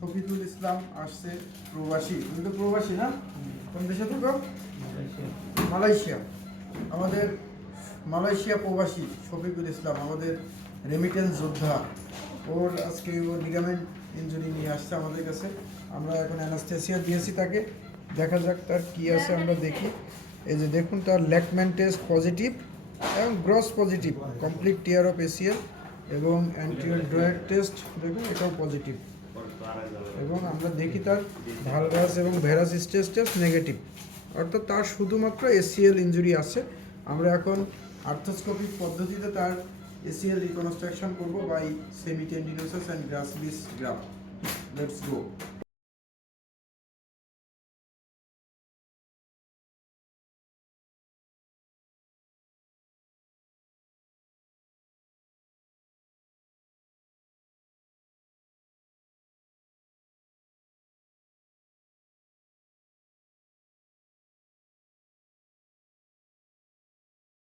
শফিকুল ইসলাম আসছে প্রবাসী, তুমি তো প্রবাসী না? কোন দেশে থাকো? মালয়েশিয়া। আমাদের মালয়েশিয়া প্রবাসী শফিকুল ইসলাম আমাদের রেমিটেন্স যোদ্ধা। ওর আজকে ওর লিগামেন্ট ইনজুরি নিয়ে আসছে আমাদের কাছে। আমরা এখন অ্যানাস্থেসিয়া দিয়েছি তাকে। দেখা যাক তার কী আছে, আমরা দেখি। এই যে দেখুন, তার লেগমেন্ট টেস্ট পজিটিভ এবং gross positive, complete tear of ACL এবং অ্যান্টিরিয়র ড্রয়েড টেস্ট দেখুন, এটাও পজিটিভ। এবং আমরা দেখি তার ভালগাস এবং ভেরাস টেস্ট নেগেটিভ, অর্থাৎ তার শুধুমাত্র এসিএল ইনজুরি আছে। আমরা এখন আর্থোস্কোপিক পদ্ধতিতে তার এসিএল রিকনস্ট্রাকশন করবো by semitendinosus and gracilis graft. Let's go.